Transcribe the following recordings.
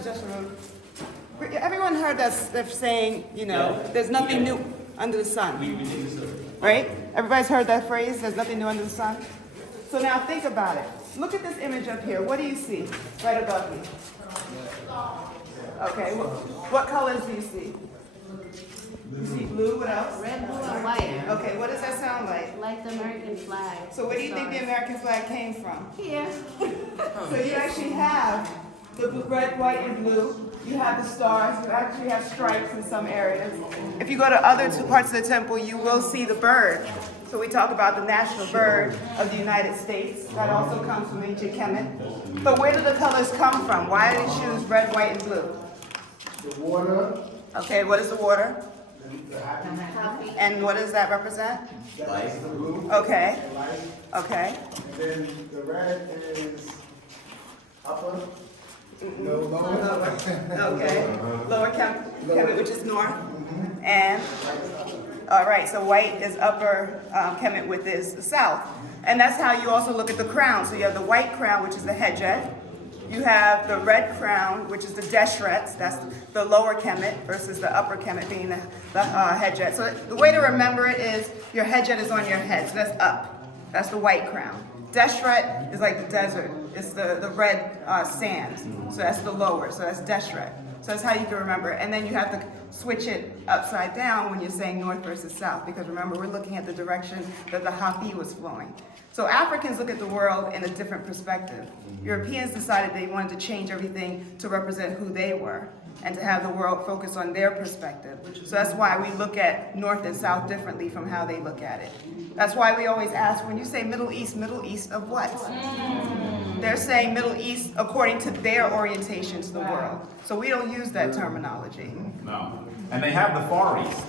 Jesser Jesserud. Everyone heard that they're saying, you know, there's nothing new under the sun. Right? Everybody's heard that phrase, there's nothing new under the sun? So now think about it. Look at this image up here. What do you see right above me? Okay, what colors do you see? You see blue, what else? Red, blue, and white. Okay, what does that sound like? Like the American flag. So where do you think the American flag came from? Here. So you actually have the red, white, and blue. You have the stars. You actually have stripes in some areas. If you go to other parts of the temple, you will see the bird. So we talk about the national bird of the United States. That also comes from ancient Kemet. But where do the colors come from? Why do they choose red, white, and blue? The water. Okay, what is the water? Coffee. And what does that represent? Life. The blue. Okay, Life. okay. And then the red is upper. No, lower. Okay, lower Kemet, which is north, and, all right, so white is upper Kemet, which is the south. And that's how you also look at the crown. So you have the white crown, which is the Hedjet. You have the red crown, which is the Deshret, that's the lower Kemet, versus the upper Kemet being the Hedjet. So the way to remember it is your Hedjet is on your head, so that's up. That's the white crown. Deshret is like the desert. It's the red sands. So that's the lower. So that's Deshret. So that's how you can remember it. And then you have to switch it upside down when you're saying north versus south, because remember, we're looking at the direction that the Hapi was flowing. So Africans look at the world in a different perspective. Europeans decided they wanted to change everything to represent who they were and to have the world focus on their perspective. So that's why we look at north and south differently from how they look at it. That's why we always ask, when you say Middle East of what? They're saying Middle East according to their orientation to the world. So we don't use that terminology. No. And they have the Far East.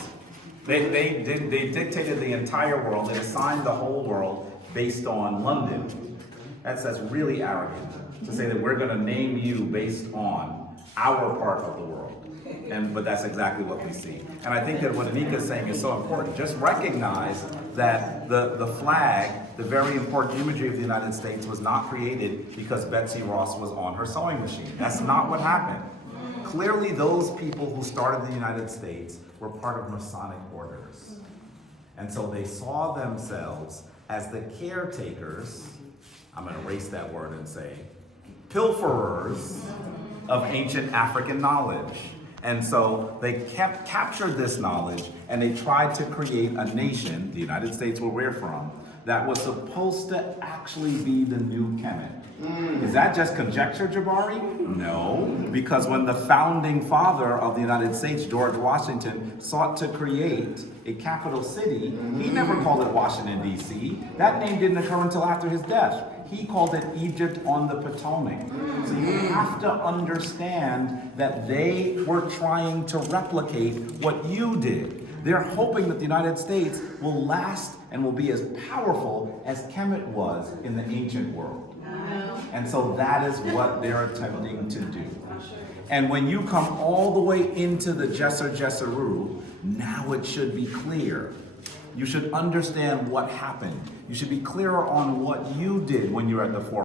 They dictated the entire world. They assigned the whole world based on London. That's really arrogant to say that we're going to name you based on our part of the world. But that's exactly what we see. And I think that what Anika is saying is so important. Just recognize that the flag, the very important imagery of the United States, was not created because Betsy Ross was on her sewing machine. That's not what happened. Clearly, those people who started the United States were part of Masonic orders. And so they saw themselves as the caretakers, I'm going to erase that word and say, pilferers of ancient African knowledge. And so they captured this knowledge and they tried to create a nation, the United States where we're from, that was supposed to actually be the new Kemet. Is that just conjecture, Jabari? No, because when the founding father of the United States, George Washington, sought to create a capital city, he never called it Washington, D.C. That name didn't occur until after his death. He called it Egypt on the Potomac. So you have to understand that they were trying to replicate what you did. They're hoping that the United States will last and will be as powerful as Kemet was in the ancient world. And so that is what they're attempting to do. And when you come all the way into the Jesser Jesseru, now it should be clear. You should understand what happened. You should be clearer on what you did when you were at the forefront.